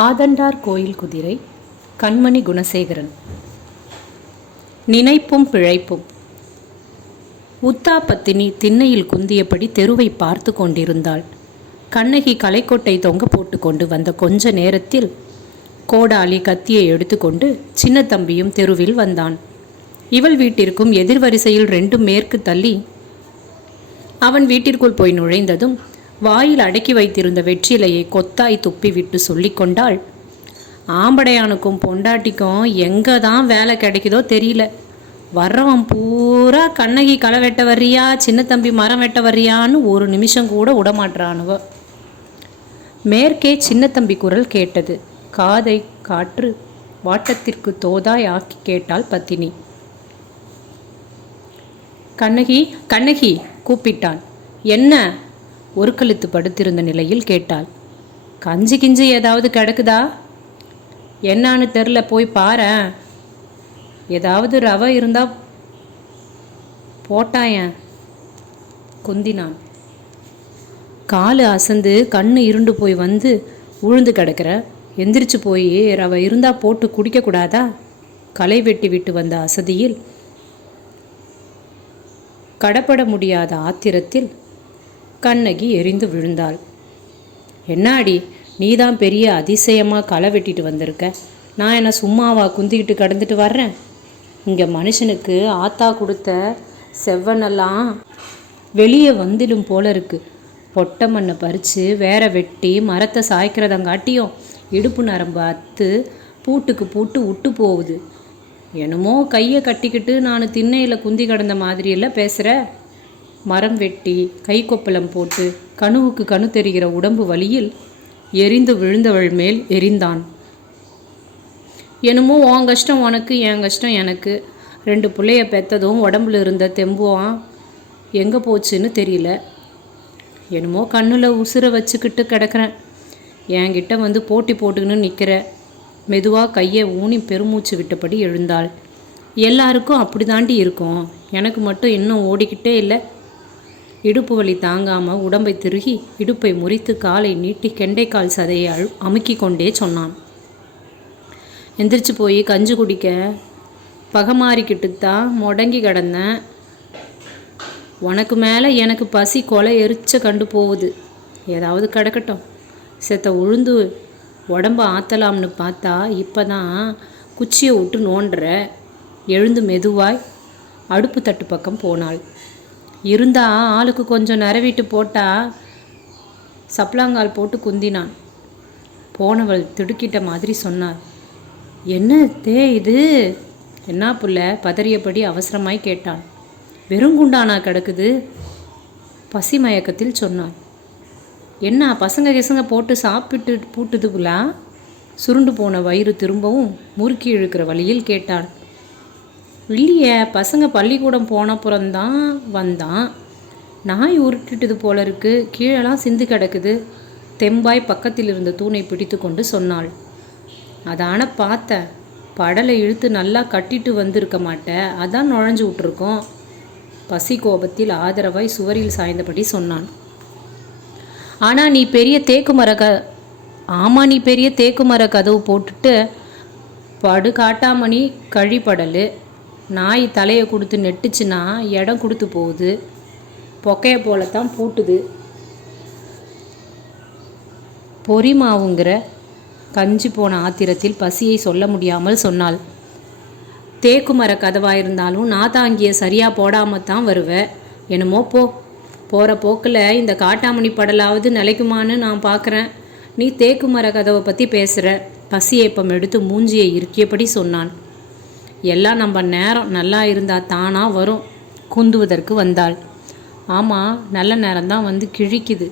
ஆதண்டார் கோயில் குதிரை கண்மணி குணசேகரன். நினைப்பும் பிழைப்பும். உத்தா பத்தினி திண்ணையில் குந்தியபடி தெருவை பார்த்து கொண்டிருந்தாள். கண்ணகி கலைக்கொட்டை தொங்க போட்டு கொண்டு வந்த கொஞ்ச நேரத்தில் கோடாலி கத்தியை எடுத்துக்கொண்டு சின்ன தம்பியும் தெருவில் வந்தான். இவள் வீட்டிற்கும் எதிர்வரிசையில் ரெண்டு மேற்கு தள்ளி அவன் வீட்டிற்குள் போய் நுழைந்ததும் வாயில் அடக்கி வைத்திருந்த வெற்றிலையை கொத்தாய் துப்பிவிட்டு சொல்லிக்கொண்டாள் ஆம்படையானுக்கும் பொண்டாட்டிக்கும் எங்கே தான் வேலை கிடைக்குதோ தெரியல. வர்றவன் பூரா கண்ணகி களை வெட்ட வர்றியா சின்ன தம்பி மரம் வெட்ட வர்றியான்னு ஒரு நிமிஷம் கூட விடமாட்றானுவ மேற்கே சின்ன தம்பி குரல் கேட்டது. காதை காற்று வாட்டத்திற்கு தோதாய் ஆக்கி கேட்டாள் பத்தினி. கண்ணகி கண்ணகி கூப்பிட்டான். என்ன? ஒரு கழுத்து படுத்திருந்த நிலையில் கேட்டாள். கஞ்சி கிஞ்சி ஏதாவது கிடக்குதா? என்னான்னு தெரில போய் பாரேன் ஏதாவது ரவை இருந்தா போட்டாயன் குந்தினான். காலு அசந்து கண்ணு இருண்டு போய் வந்து உழுந்து கிடக்கிற. எந்திரிச்சு போய் ரவை இருந்தா போட்டு குடிக்கக்கூடாதா களை வெட்டி விட்டு வந்த அசதியில் கடப்பட முடியாத ஆத்திரத்தில் கண்ணகி எரிந்து விழுந்தாள். என்னாடி? நீதான் பெரிய அதிசயமாக களை வெட்டிட்டு வந்திருக்க. நான் என்ன சும்மாவா குந்திக்கிட்டு கடந்துட்டு வர்றேன்? இங்கே மனுஷனுக்கு ஆத்தா கொடுத்த செவ்வனெல்லாம் வெளியே வந்துடும் போல இருக்கு. பொட்டை மண்ணை பறித்து வேற வெட்டி மரத்தை சாய்க்கிறதங்காட்டியும் இடுப்பு நரம்பு அத்து பூட்டுக்கு பூட்டு விட்டு போகுது. என்னமோ கையை கட்டிக்கிட்டு நான் திண்ணையில் குந்தி கடந்த மாதிரியெல்லாம் பேசுகிற மரம் வெட்டி கைக்கொப்பளம் போட்டு கணுவுக்கு கணு தெரிகிற உடம்பு வலியில் எரிந்து விழுந்தவள் மேல் எரிந்தான். என்னமோ உன் கஷ்டம் உனக்கு என் கஷ்டம் எனக்கு. ரெண்டு பிள்ளைய பெத்ததும் உடம்புல இருந்த தெம்புவான் எங்கே போச்சுன்னு தெரியல. என்னமோ கண்ணில் உசுரை வச்சுக்கிட்டு கிடக்கிறேன் என்கிட்ட வந்து போட்டி போட்டுக்கின்னு நிற்கிற மெதுவாக கையை ஊனி பெருமூச்சு விட்டபடி எழுந்தாள். எல்லாருக்கும் அப்படி தாண்டி இருக்கும். எனக்கு மட்டும் இன்னும் ஓடிக்கிட்டே இல்லை. இடுப்பு வலி தாங்காமல் உடம்பை திருகி இடுப்பை முறித்து காலை நீட்டி கெண்டைக்கால் சதையை அழு அமுக்கி கொண்டே சொன்னான். எந்திரிச்சு போய் கஞ்சி குடிக்க பகமாறிக்கிட்டு தான் முடங்கி கிடந்தேன் உனக்கு மேலே எனக்கு பசி கொலை எரிச்ச கண்டு போகுது. ஏதாவது கிடக்கட்டும். செத்த உழுந்து உடம்ப ஆத்தலாம்னு பார்த்தா இப்போ தான் குச்சியை விட்டு நோண்டுற. எழுந்து மெதுவாய் அடுப்பு தட்டு பக்கம் போனாள். இருந்தால் ஆளுக்கு கொஞ்சம் நிறவிட்டு போட்டால் சப்ளாங்கால் போட்டு குந்தினான். போனவள் திடுக்கிட்ட மாதிரி சொன்னார் என்ன தே இது? என்ன புள்ள? பதறியபடி அவசரமாய் கேட்டான் வெறுங்குண்டானா கிடக்குது? பசி மயக்கத்தில் சொன்னான் என்ன பசங்க கிசங்க போட்டு சாப்பிட்டு பூட்டுதுக்குலா சுருண்டு போன வயிறு திரும்பவும் முறுக்கி இழுக்கிற வழியில் கேட்டான் இல்லையே பசங்க பள்ளிக்கூடம் போனப்புறம்தான் வந்தான். நாய் உருட்டிட்டது போல இருக்கு. கீழெல்லாம் சிந்து கிடக்குது. தெம்பாய் பக்கத்தில் இருந்த தூணை பிடித்து கொண்டு சொன்னாள் அதான பார்த்த. படலை இழுத்து நல்லா கட்டிட்டு வந்திருக்க மாட்டேன் அதான் நுழைஞ்சு விட்டுருக்கோம். பசி கோபத்தில் ஆதரவாய் சுவரில் சாய்ந்தபடி சொன்னான். ஆனால் நீ பெரிய தேக்கு மர க ஆமாம் நீ பெரிய தேக்கு மர கதவு போட்டுட்டு படு காட்டாமணி கழிப்படல் நாய் தலையை கொடுத்து நெட்டுச்சுன்னா இடம் கொடுத்து போகுது. பொக்கைய போலத்தான் பூட்டுது. பொறி மாவுங்கிற கஞ்சி போன ஆத்திரத்தில் பசியை சொல்ல முடியாமல் சொன்னாள். தேக்கு மர கதவாயிருந்தாலும் நாத்தாங்கிய சரியாக போடாமல் தான் வருவேன் என்னமோ போ போகிற போக்கில் இந்த காட்டாமணி படலாவது நிலைக்குமான்னு நான் பார்க்குறேன் நீ தேக்குமர கதவை பற்றி பேசுகிற பசியேப்பம் எடுத்து மூஞ்சியை இருக்கியபடி சொன்னான். எல்லாம் நம்ம நேரம் நல்லா இருந்தால் தானாக வரும். குந்துவதற்கு வந்தாள். ஆமாம் நல்ல நேரம்தான் வந்து கிழிக்குது.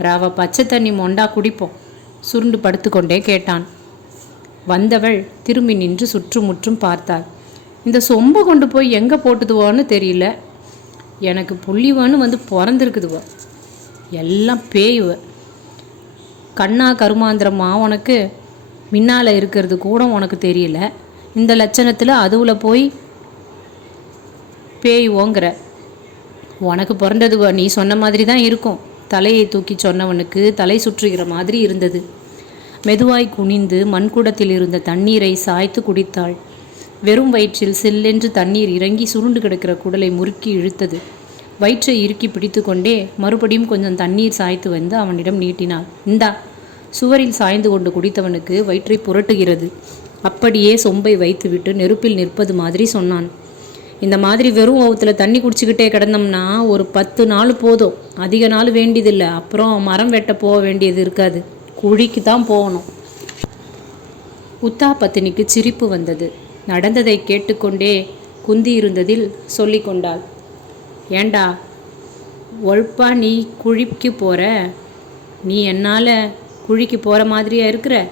ரவ பச்சை தண்ணி மொண்டா குடிப்போம். சுருண்டு படுத்துக்கொண்டே கேட்டான். வந்தவள் திரும்பி நின்று சுற்றுமுற்றும் பார்த்தாள். இந்த சொம்பை கொண்டு போய் எங்கே போட்டுதுவோன்னு தெரியல. எனக்கு புள்ளிவன்னு வந்து பிறந்திருக்குதுவோ. எல்லாம் பேய்வ. கண்ணா கருமாந்திரமா உனக்கு? முன்னால் இருக்கிறது கூட உனக்கு தெரியல. இந்த லட்சணத்தில் அதுவில் போய் பேய் ஓங்குற உனக்கு பிறந்தது நீ சொன்ன மாதிரி தான் இருக்கும். தலையை தூக்கி சொன்னவனுக்கு தலை சுற்றுகிற மாதிரி இருந்தது. மெதுவாய் குனிந்து மண்குடத்தில் இருந்த தண்ணீரை சாய்த்து குடித்தாள். வெறும் வயிற்றில் சில்லென்று தண்ணீர் இறங்கி சுருண்டு கிடக்கிற குடலை முறுக்கி இழுத்தது. வயிற்றை இறுக்கி பிடித்து கொண்டே மறுபடியும் கொஞ்சம் தண்ணீர் சாய்த்து வந்து அவனிடம் நீட்டினாள். இந்தா சுவரில் சாய்ந்து கொண்டு குடித்தவனுக்கு வயிற்றை புரட்டுகிறது. அப்படியே சொம்பை வைத்துவிட்டு நெருப்பில் நிற்பது மாதிரி சொன்னான். இந்த மாதிரி வெறும் ஓவத்தில் தண்ணி குடிச்சுக்கிட்டே கிடந்தோம்னா ஒரு பத்து நாள் போதும். அதிக நாள் வேண்டியதில்லை. அப்புறம் மரம் வெட்ட போக வேண்டியது இருக்காது. குழிக்கு தான் போகணும். உத்தா பத்தினிக்கு சிரிப்பு வந்தது. நடந்ததை கேட்டுக்கொண்டே குந்தி இருந்ததில் சொல்லி கொண்டாள். ஏண்டா ஒழுப்பா நீ குழிக்கு போகிற நீ என்னால் குழிக்கு போகிற மாதிரியா இருக்கிற?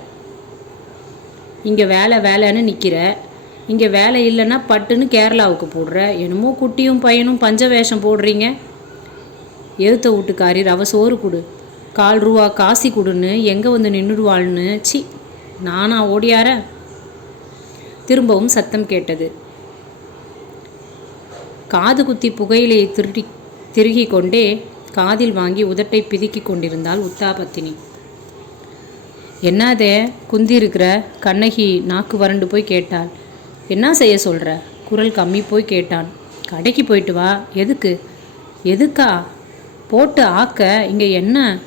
இங்கே வேலை வேலைன்னு நிற்கிற இங்கே வேலை இல்லைன்னா பட்டுன்னு கேரளாவுக்கு போடுற. என்னமோ குட்டியும் பையனும் பஞ்ச வேஷம் போடுறீங்க. எழுத்த வீட்டுக்காரி ரவ சோறு கொடு. கால் ரூபா காசி கொடுன்னு எங்கே வந்து நின்றுடுவாள்னு சி நானா ஓடியார? திரும்பவும் சத்தம் கேட்டது. காது குத்தி புகையிலையை திருடி திருகி கொண்டே காதில் வாங்கி உதட்டை பிதுக்கி கொண்டிருந்தாள் உத்தாபத்தினி என்னாதே குந்தி இருக்கிற கண்ணகி நாக்கு வறண்டு போய் கேட்டாள். என்ன செய்ய சொல்கிற குரல் கம்மி போய் கேட்டான். கடைக்கு போயிட்டு வா. எதுக்கு? எதுக்கா? போட்டு ஆக்க. இங்கே என்ன?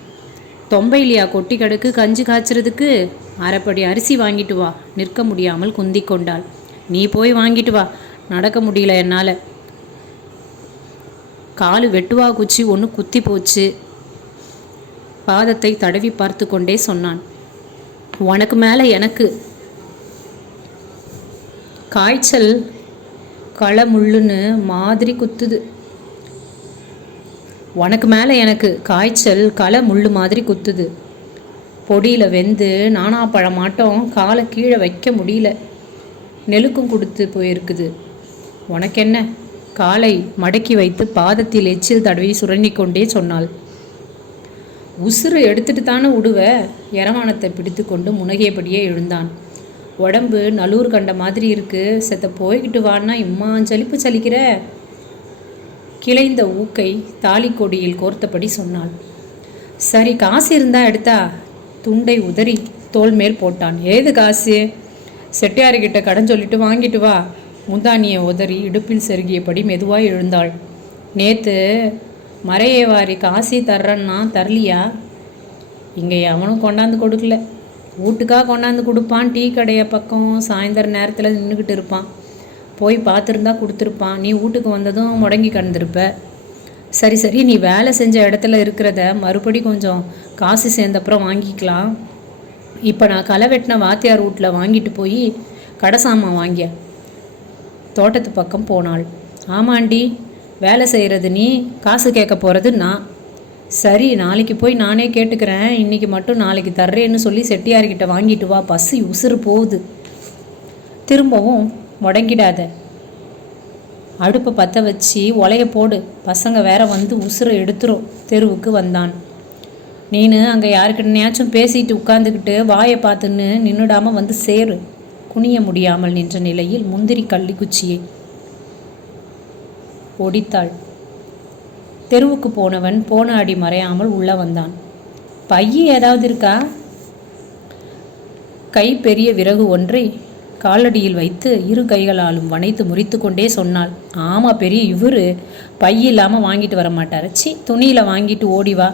தொம்பைலியா கொட்டி கடுக்கு கஞ்சி காய்ச்சறதுக்கு? அரைப்படி அரிசி வாங்கிட்டு வா. நிற்க முடியாமல் குந்தி கொண்டாள். நீ போய் வாங்கிட்டு வா. நடக்க முடியல என்னால். காலு வெட்டுவா குச்சி. ஒன்று குத்தி போச்சு. பாதத்தை தடவி பார்த்து கொண்டே சொன்னான். உனக்கு மேலே எனக்கு. காய்ச்சல் களமுள்ளுன்னு மாதிரி குத்துது. உனக்கு மேலே எனக்கு காய்ச்சல் களை முள்ளு மாதிரி குத்துது. பொடியில் வெந்து நானா மாட்டோம் காலை கீழே வைக்க முடியல. நெலுக்கும் கொடுத்து போயிருக்குது. உனக்கென்ன? காலை மடக்கி வைத்து பாதத்தில் எச்சில் தடவி சுரண்டி கொண்டே சொன்னாள். உசுறு எடுத்துட்டு தானே உடுவ? எரவானத்தை பிடித்து கொண்டு முனகியபடியே எழுந்தான். உடம்பு நலூர் கண்ட மாதிரி இருக்கு. செத்த போய்கிட்டு வான்னா இம்மா சலிப்பு சலிக்கிற? கிளைந்த ஊக்கை தாலி கொடியில் கோர்த்தபடி சொன்னாள். சரி காசு இருந்தா எடுத்தா? துண்டை உதறி தோல் மேல் போட்டான். ஏது காசு? செட்டியார்கிட்ட கடன் சொல்லிட்டு வாங்கிட்டு வா. முந்தானியை உதறி இடுப்பில் செருகியபடி மெதுவாக எழுந்தாள். நேற்று மறையே வாரி காசி தர்றேன்னா தரலியா? இங்கே எவனும் கொண்டாந்து கொடுக்கல. வீட்டுக்காக கொண்டாந்து கொடுப்பான் டீ கடைய பக்கம் சாயந்தர நேரத்தில் நின்றுக்கிட்டு இருப்பான். போய் பார்த்துருந்தா கொடுத்துருப்பான். நீ வீட்டுக்கு வந்ததும் முடங்கி கிடந்திருப்ப. சரி சரி நீ வேலை செஞ்ச இடத்துல இருக்கிறத மறுபடி கொஞ்சம் காசு சேர்ந்தப்புறம் வாங்கிக்கலாம். இப்போ நான் களை வெட்டின வாத்தியார் வீட்டில் வாங்கிட்டு போய் கடை சாமான் வாங்கிய. தோட்டத்து பக்கம் போனாள். ஆமாண்டி வேலை செய்கிறது நீ காசு கேட்க போகிறது நான். சரி நாளைக்கு போய் நானே கேட்டுக்கிறேன். இன்றைக்கி மட்டும் நாளைக்கு தர்றேன்னு சொல்லி செட்டியார்கிட்ட வாங்கிட்டு வா. பஸ்ஸு உசுறு போகுது. திரும்பவும் முடங்கிடாத. அடுப்பை பற்ற வச்சு உலைய போடு. பசங்க வேற வந்து உசுரை எடுத்துரும். தெருவுக்கு வந்தான். நீனு அங்கே யாருக்கிட்டனையாச்சும் பேசிட்டு உட்காந்துக்கிட்டு வாயை பார்த்துன்னு நின்றுடாமல் வந்து சேரு. குனிய முடியாமல் நின்ற நிலையில் முந்திரி கள்ளி குச்சியை ஒடித்தாள் தெருவுக்கு போனவன் போன அடி மறையாமல் உள்ளே வந்தான். பைய ஏதாவது இருக்கா? கை பெரிய விறகு ஒன்றை காலடியில் வைத்து இரு கைகளாலும் வனைத்து முறித்து கொண்டே சொன்னாள். ஆமாம் பெரிய இவரு. பை இல்லாமல் வாங்கிட்டு வர மாட்டார். சி துணியில் வாங்கிட்டு ஓடி வா.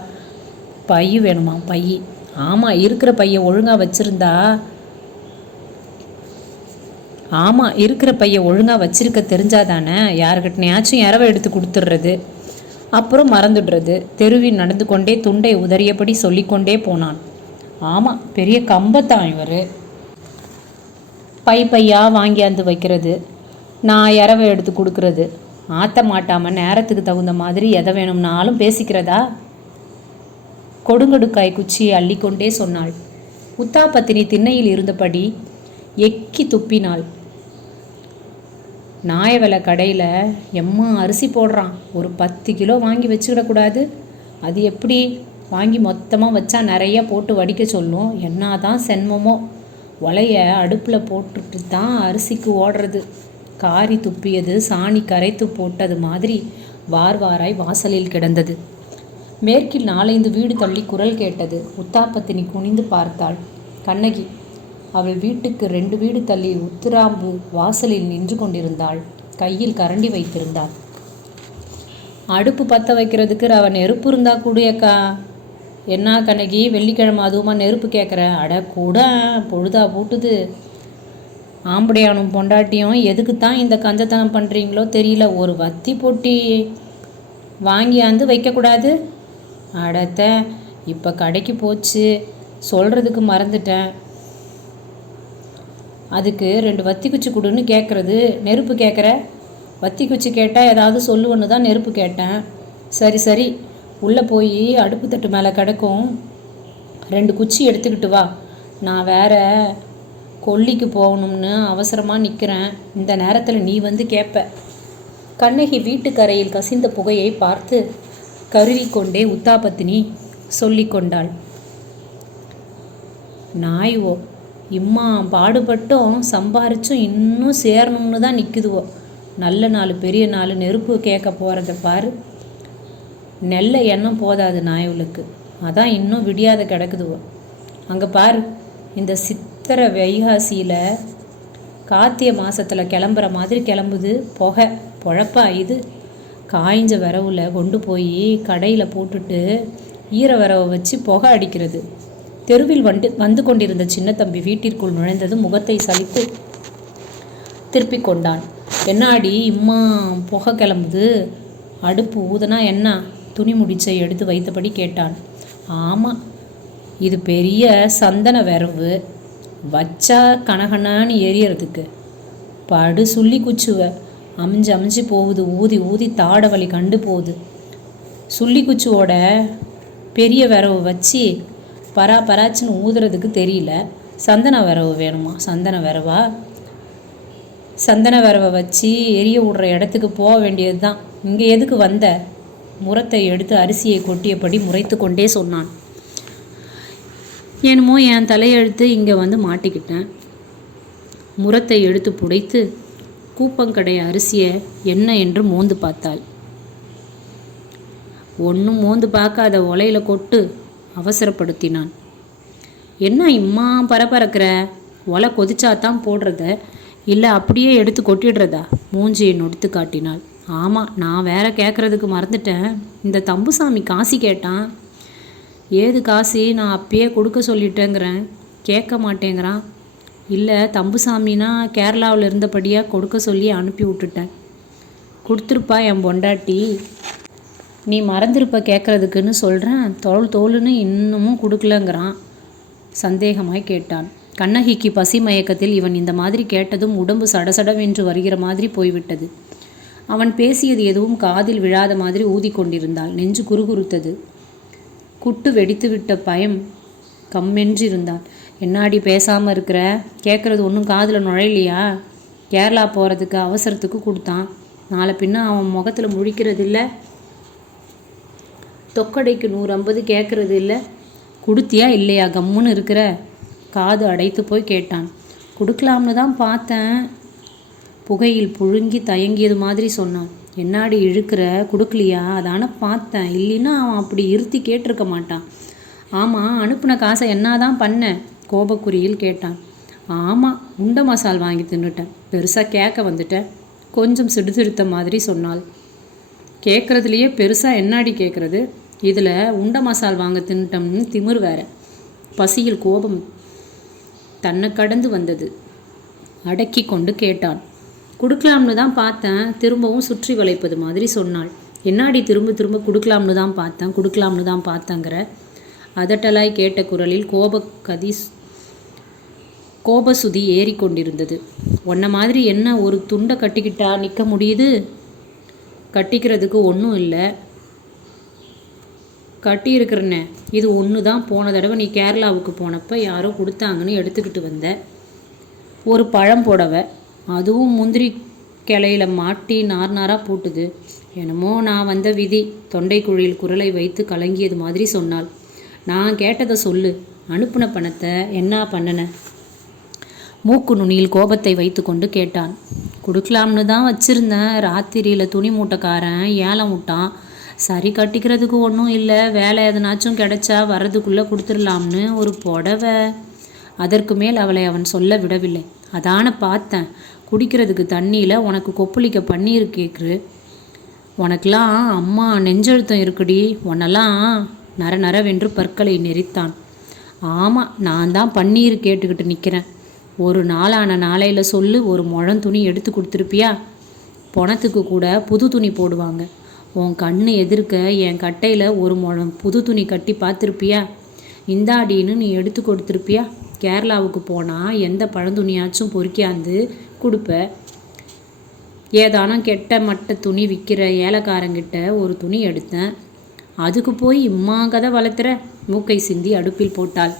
பை வேணுமா பை ஆமாம் இருக்கிற பைய ஒழுங்காக வச்சுருந்தா ஆமாம் இருக்கிற பைய ஒழுங்காக வச்சிருக்க தெரிஞ்சாதானே யாருக்கிட்டனையாச்சும் இரவை எடுத்து கொடுத்துட்றது அப்புறம் மறந்துடுறது. தெருவில் நடந்து கொண்டே துண்டை உதறியபடி சொல்லிக்கொண்டே போனான். ஆமாம் பெரிய கம்பத்தான் இவர். பை பையாக வாங்கியாந்து வைக்கிறது. நான் இரவை எடுத்து கொடுக்கறது. ஆத்த மாட்டாமல் நேரத்துக்கு தகுந்த மாதிரி எதை வேணும்னாலும் பேசிக்கிறதா? கொடுங்கடுக்காய் குச்சியை அள்ளிக்கொண்டே சொன்னாள். உத்தா பத்தினி திண்ணையில் இருந்தபடி எக்கி துப்பினாள். நாய விலை கடையில் எம்மா அரிசி போடுறான். ஒரு பத்து கிலோ வாங்கி வச்சுக்கிடக்கூடாது. அது எப்படி? வாங்கி மொத்தமாக வச்சா நிறைய போட்டு வடிக்க சொல்லும். என்ன தான் சென்மமோ. ஒலைய அடுப்பில் போட்டுட்டு தான் அரிசிக்கு ஓடுறது. காரி துப்பியது சாணி கரைத்து போட்டது மாதிரி வார் வாராய் வாசலில் கிடந்தது. மேற்கில் நாலைந்து வீடு தள்ளி குரல் கேட்டது. உத்தாப்பத்தினி குனிந்து பார்த்தாள். கண்ணகி அவள் வீட்டுக்கு ரெண்டு வீடு தள்ளி உத்திராம்பு வாசலில் நின்று கொண்டிருந்தாள். கையில் கரண்டி வைத்திருந்தாள். அடுப்பு பற்ற வைக்கிறதுக்கு ரவ நெருப்பு இருந்தா கூடியக்கா என்ன கண்ணகி வெள்ளிக்கிழமை அதுவுமா நெருப்பு கேட்குற அட கூட பொழுதா போட்டுது. ஆம்படியானும் பொண்டாட்டியும் எதுக்கு தான் இந்த கஞ்சத்தனம் பண்ணுறீங்களோ தெரியல. ஒரு வத்தி பொட்டி வாங்கியாந்து வைக்கக்கூடாது. அடத்த இப்போ கடைக்கு போச்சு. சொல்கிறதுக்கு மறந்துட்டேன். அதுக்கு ரெண்டு வத்தி குச்சி கொடுன்னு கேட்குறது நெருப்பு கேட்குற வத்தி குச்சி கேட்டால் ஏதாவது சொல்லுவன்னு தான் நெருப்பு கேட்டேன். சரி சரி. உள்ளே போய் அடுப்பு தட்டு மேலே கிடக்கும். ரெண்டு குச்சி எடுத்துக்கிட்டு வா. நான் வேற கொல்லிக்கு போகணும்னு அவசரமாக நிற்கிறேன் இந்த நேரத்தில் நீ வந்து கேட்ப கண்ணகி வீட்டுக்கரையில் கசிந்த புகையை பார்த்து கருவிக்கொண்டே உத்தாபத்தினி சொல்லிக்கொண்டாள். நாய்வோ இம்மா பாடுபட்டும் சம்பாரிச்சும் இன்னும் சேரணும்னு தான் நிற்குதுவோ நல்ல நாள் பெரிய நாள் நெருப்பு கேட்க போகிறத பாரு. நெல்ல எண்ணம் போதாது நாயவளுக்கு. அதான் இன்னும் விடியாத கிடக்குதுவோ. அங்கே பாரு இந்த சித்திரை வைகாசியில் கார்த்திகை மாதத்தில் கிளம்புற மாதிரி கிளம்புது. புகை பொழப்பா இது. காய்ஞ்ச விரவுல கொண்டு போய் கடையில் போட்டுட்டு ஈர விரவை வச்சு புகை அடிக்கிறது. தெருவில் வந்து வந்து கொண்டிருந்த சின்ன தம்பி வீட்டிற்குள் நுழைந்ததும் முகத்தை சலித்து திருப்பிக் கொண்டான். என்னாடி? இம்மா புகை கிளம்புது. அடுப்பு ஊதனா என்ன? துணி முடிச்சை எடுத்து வைத்தபடி கேட்டான். ஆமாம் இது பெரிய சந்தன விரவு. வச்சா கனகனான்னு எரியறதுக்கு. படு சுள்ளி குச்சுவ. அமிஞ்சு அமிஞ்சு போகுது. ஊதி ஊதி தாட வலி கண்டு போகுது. சுள்ளி குச்சுவோட பெரிய விரவு வச்சு பரா பராச்சுன்னு ஊதுறதுக்கு தெரியல. சந்தன விரவு வேணுமா? சந்தன விரவா? சந்தன விரவை வச்சு எரிய விடுற இடத்துக்கு போக வேண்டியது தான் இங்கே எதுக்கு வந்த? முரத்தை எடுத்து அரிசியை கொட்டியபடி முறைத்து கொண்டே சொன்னான். என்னமோ என் தலையெழுத்து இங்கே வந்து மாட்டிக்கிட்டேன். முரத்தை எடுத்து புடைத்து கூப்பங்கடை அரிசியை என்ன என்று மோந்து பார்த்தாள். ஒன்றும் மோந்து பார்க்காத ஒலையில் கொட்டு அவசரப்படுத்தினான். என்ன இம்மா பரபரக்கிற? ஒலை கொதிச்சாதான் போடுறத? இல்லை அப்படியே எடுத்து கொட்டிடுறதா? மூஞ்சியை நொடுத்து காட்டினாள். ஆமாம் நான் வேற கேட்குறதுக்கு மறந்துட்டேன். இந்த தம்புசாமி காசி கேட்டான். ஏது காசி? நான் அப்பயே கொடுக்க சொல்லிட்டேங்கிறேன். கேட்க மாட்டேங்கிறான். இல்லை தம்புசாமினா கேரளாவில் இருந்தபடியாக கொடுக்க சொல்லி அனுப்பி விட்டுட்டேன். கொடுத்துருப்பா என் பொண்டாட்டி. நீ மறந்துருப்ப கேட்குறதுக்குன்னு சொல்கிறேன் தோல் தோலுன்னு இன்னமும் கொடுக்கலங்கிறான். சந்தேகமாய் கேட்டான். கண்ணகிக்கு பசி மயக்கத்தில் இவன் இந்த மாதிரி கேட்டதும் உடம்பு சடசடவென்று வருகிற மாதிரி போய்விட்டது. அவன் பேசியது எதுவும் காதில் விழாத மாதிரி ஊதி கொண்டிருந்தாள். நெஞ்சு குறுகுறுத்தது. குட்டு வெடித்துவிட்ட பயம் கம்மென்றிருந்தாள் என்னாடி பேசாமல் இருக்கிற? கேட்குறது ஒன்றும் காதில் நுழையலையா? கேரளா போகிறதுக்கு அவசரத்துக்கு கொடுத்தான். நாளை பின்ன அவன் முகத்தில் முழிக்கிறது இல்லை தொக்கடைக்கு நூறு ஐம்பது கேட்குறது இல்லை. கொடுத்தியா இல்லையா கம்முன்னு இருக்கிற? காது அடைத்து போய் கேட்டான். கொடுக்கலாம்னு தான் பார்த்தேன். புகையில் புழுங்கி தயங்கியது மாதிரி சொன்னான். என்னாடி இழுக்கிற? கொடுக்கலையா? அதான பார்த்தேன். இல்லைன்னா அவன் அப்படி இருத்தி கேட்டிருக்க மாட்டான். ஆமாம் அனுப்புன காசை என்ன தான் பண்ண? கோபக்குறியில் கேட்டான். ஆமாம் உண்டை மசால் வாங்கி தின்னுட்டேன். பெருசாக கேட்க வந்துட்டேன் கொஞ்சம் சிடுதிருத்த மாதிரி சொன்னாள். கேட்குறதுலையே பெருசாக என்னாடி கேட்குறது இதில் உண்டை மசால் வாங்க தின்ட்டம்னு திமிர் வேற. பசியில் கோபம். தன்னை கடந்து வந்தது. அடக்கி கொண்டு கேட்டான். கொடுக்கலாம்னு தான் பார்த்தேன். திரும்பவும் சுற்றி வளைப்பது மாதிரி சொன்னாள். என்னாடி திரும்ப திரும்ப கொடுக்கலாம்னு தான் பார்த்தேன். கொடுக்கலாம்னு தான் பார்த்தேங்கிற? அதட்டலாய் கேட்ட குரலில் கோப கதி கோபசுதி ஏறிக்கொண்டிருந்தது உன்ன மாதிரி என்ன ஒரு துண்டை கட்டிக்கிட்டா நிற்க முடியுது? கட்டிக்கிறதுக்கு ஒன்றும் இல்லை. கட்டியிருக்கிறனே. இது ஒன்று தான் போன தடவை நீ கேரளாவுக்கு போனப்போ யாரோ கொடுத்தாங்கன்னு எடுத்துக்கிட்டு வந்த. ஒரு பழம் புடவை. அதுவும் முந்திரி கிளையில மாட்டி நார் நாராக பூட்டுது. என்னமோ நான் வந்த விதி. தொண்டைக்குழியில் குரலை வைத்து கலங்கியது மாதிரி சொன்னாள். நான் கேட்டதை சொல்லு. அனுப்புன பணத்தை என்ன பண்ணன? மூக்கு நுனியில் கோபத்தை வைத்துக்கொண்டு கேட்டான். கொடுக்கலாம்னு தான் வச்சுருந்தேன். ராத்திரியில் துணி மூட்டைக்காரன் ஏலம் விட்டான். சரி கட்டிக்கிறதுக்கு ஒன்றும் இல்லை. வேலை எதனாச்சும் கிடைச்சா வர்றதுக்குள்ளே கொடுத்துடலாம்னு ஒரு புடவை. அதற்கு மேல் அவளை அவன் சொல்ல விடவில்லை. அதான பார்த்தேன். குடிக்கிறதுக்கு தண்ணியில் உனக்கு கொப்புளிக்க பன்னீர் கேட்குறு உனக்கெல்லாம் அம்மா நெஞ்செழுத்தம் இருக்குடி. உன்னெல்லாம் நர நரவென்று பற்களை நெரித்தான். ஆமாம் நான் தான் பன்னீர் கேட்டுக்கிட்டு நிற்கிறேன் ஒரு நாளான நாளையில் சொல்லு ஒரு முழம் துணி எடுத்து கொடுத்துருப்பியா? பணத்துக்கு கூட புது துணி போடுவாங்க. உன் கண்ணு எதிர்க்க என் கட்டையில் ஒரு முழம் புது துணி கட்டி பார்த்துருப்பியா? இந்தாடின்னு நீ எடுத்து கொடுத்துருப்பியா? கேரளாவுக்கு போனால் எந்த பழந்துணியாச்சும் பொறுக்கியாந்து கொடுப்ப. ஏதானும் கெட்ட மட்ட துணி விற்கிற ஏலக்காரங்கிட்ட ஒரு துணி எடுத்தேன். அதுக்கு போய் இம்மா கதை வளர்த்துற? மூக்கை சிந்தி அடுப்பில் போட்டாள்.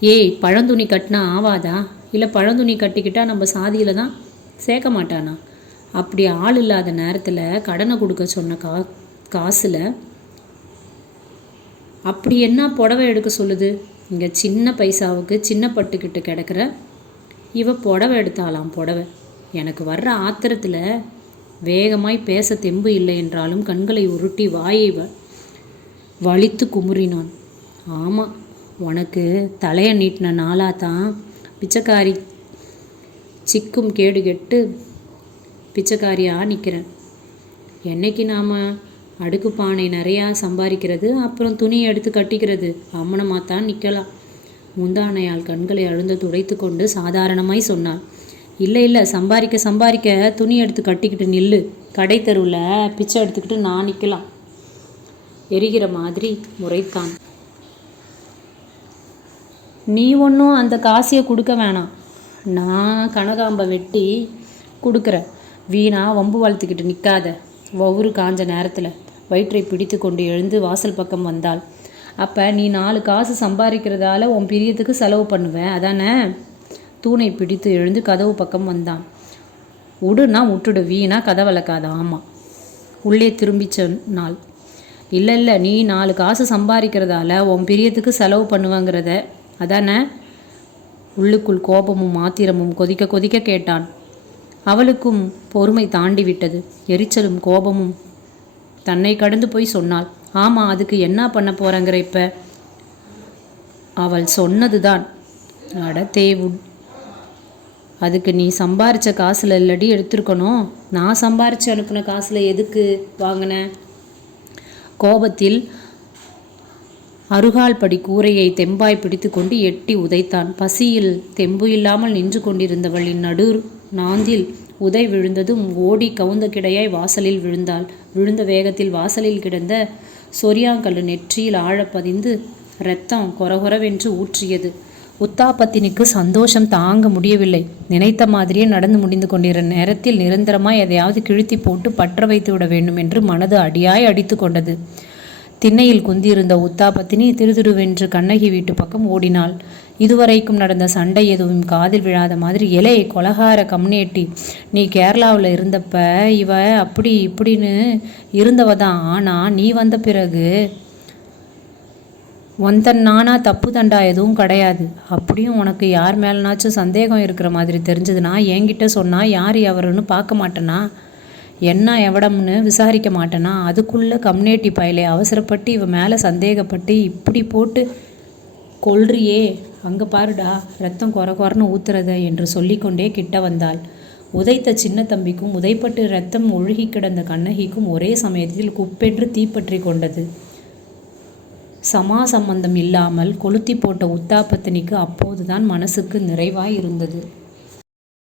ஏய் பழந்துணி கட்டினா ஆவாதா? இல்லை பழந்துணி கட்டிக்கிட்டால் நம்ம சாதியில் தான் சேர்க்க மாட்டானா? அப்படி ஆள் இல்லாத நேரத்தில் கடனை கொடுக்க சொன்ன கா காசில் அப்படி என்ன புடவை எடுக்க சொல்லுது? இங்கே சின்ன பைசாவுக்கு சின்ன பட்டுக்கிட்டு கிடக்கிற இவ புடவை எடுத்தாலாம் புடவை. எனக்கு வர்ற ஆத்திரத்தில் வேகமாய் பேச தெம்பு இல்லை என்றாலும் கண்களை உருட்டி வாயை வ வலித்து குமுறினான். ஆமாம் உனக்கு தலையை நீட்டின நாளாக தான் பிச்சைக்காரி சிக்கும் கேடு கெட்டு பிச்சைக்காரியாக நிற்கிறேன் என்னைக்கு நாம் அடுக்கு பானை நிறையா சம்பாதிக்கிறது அப்புறம் துணி எடுத்து கட்டிக்கிறது அம்மனமாக தான் நிற்கலாம் முந்தானையால் கண்களை அழுந்த துடைத்து கொண்டு சாதாரணமாய் சொன்னான். இல்லை இல்லை சம்பாதிக்க சம்பாதிக்க துணி எடுத்து கட்டிக்கிட்டு நில்லு. கடை தெருவில் பிச்சை எடுத்துக்கிட்டு நான் நிற்கலாம் எரிகிற மாதிரி முறைத்தான். நீ ஒன்றும் அந்த காசியை கொடுக்க வேணாம். நான் கனகாம்பை வெட்டி கொடுக்குறேன். வீணா வம்பு வளர்த்துக்கிட்டு நிற்காத ஒவ்வொரு காஞ்ச நேரத்தில் வயிற்றை பிடித்து கொண்டு எழுந்து வாசல் பக்கம் வந்தாள். அப்போ நீ நாலு காசு சம்பாதிக்கிறதால உன் பிரியத்துக்கு செலவு பண்ணுவேன் அதானே? தூணை பிடித்து எழுந்து கதவு பக்கம் வந்தான். உடுனா விட்டுடு வீணா கதை வளர்க்காத ஆமாம் உள்ளே திரும்பி சொன்னாள். இல்லை இல்லை நீ நாலு காசு சம்பாதிக்கிறதால உன் பிரியத்துக்கு செலவு பண்ணுவேங்கிறத அதானே? உள்ளுக்குள் கோபமும் ஆத்திரமும் கொதிக்க கொதிக்க கேட்டான். அவளுக்கும் பொறுமை தாண்டி விட்டது எரிச்சலும் கோபமும் தன்னை கடந்து போய் சொன்னாள். ஆமாம் அதுக்கு என்ன பண்ண போறேங்கிற இப்ப அவள் சொன்னதுதான். அட தேவு அதுக்கு நீ சம்பாரிச்ச காசுல இல்லடி எடுத்திருக்கணும். நான் சம்பாரிச்சு அனுப்புன காசுல எதுக்கு வாங்கின? கோபத்தில் அருகால்படி கூரையை தெம்பாய் பிடித்து கொண்டு எட்டி உதைத்தான். பசியில் தெம்பு இல்லாமல் நின்று கொண்டிருந்தவளின் நடு நாந்தில் உதை விழுந்ததும் ஓடி கவுந்த கிடையாய் வாசலில் விழுந்தாள். விழுந்த வேகத்தில் வாசலில் கிடந்த சொரியாங்கல்லு நெற்றியில் ஆழப்பதிந்து இரத்தம் கொரகொரவென்று ஊற்றியது. உத்தாபத்தினிக்கு சந்தோஷம் தாங்க முடியவில்லை. நினைத்த மாதிரியே நடந்து முடிந்து கொண்டிருந்த நேரத்தில் நிரந்தரமாய் எதையாவது கிழித்தி போட்டு பற்ற வைத்து விட வேண்டும் என்று மனது அடியாய் அடித்து கொண்டது. திண்ணையில் குந்தியிருந்த உத்தாபத்தினி திருதிருவென்று கண்ணகி வீட்டு பக்கம் ஓடினாள். இதுவரைக்கும் நடந்த சண்டை எதுவும் காதில் விழாத மாதிரி இலை கொலகார கம்னேட்டி நீ கேரளாவில் இருந்தப்ப இவ அப்படி இப்படின்னு இருந்தவ தான் ஆனால் நீ வந்த பிறகு ஒந்தன் நானா தப்பு தண்டா எதுவும் கிடையாது. அப்படியும் உனக்கு யார் மேலனாச்சும் சந்தேகம் இருக்கிற மாதிரி தெரிஞ்சதுன்னா என்கிட்ட சொன்னால் யார் எவருன்னு பார்க்க மாட்டேனா? என்ன எவடம்னு விசாரிக்க மாட்டேனா? அதுக்குள்ளே கம்யூனிட்டி பயலே அவசரப்பட்டு இவன் மேலே சந்தேகப்பட்டு இப்படி போட்டு கொள்றியே அங்கே பாருடா ரத்தம் குற குறன்னு ஊத்துறத என்று சொல்லிக்கொண்டே கிட்ட வந்தாள். உதைத்த சின்ன தம்பிக்கும் உதைப்பட்டு ரத்தம் ஒழுகி கிடந்த கண்ணகிக்கும் ஒரே சமயத்தில் குப்பென்று தீப்பற்றி கொண்டது. சமா சம்பந்தம் இல்லாமல் கொளுத்தி போட்ட உத்தாப்பத்தினிக்கு அப்போதுதான் மனசுக்கு நிறைவாய் இருந்தது.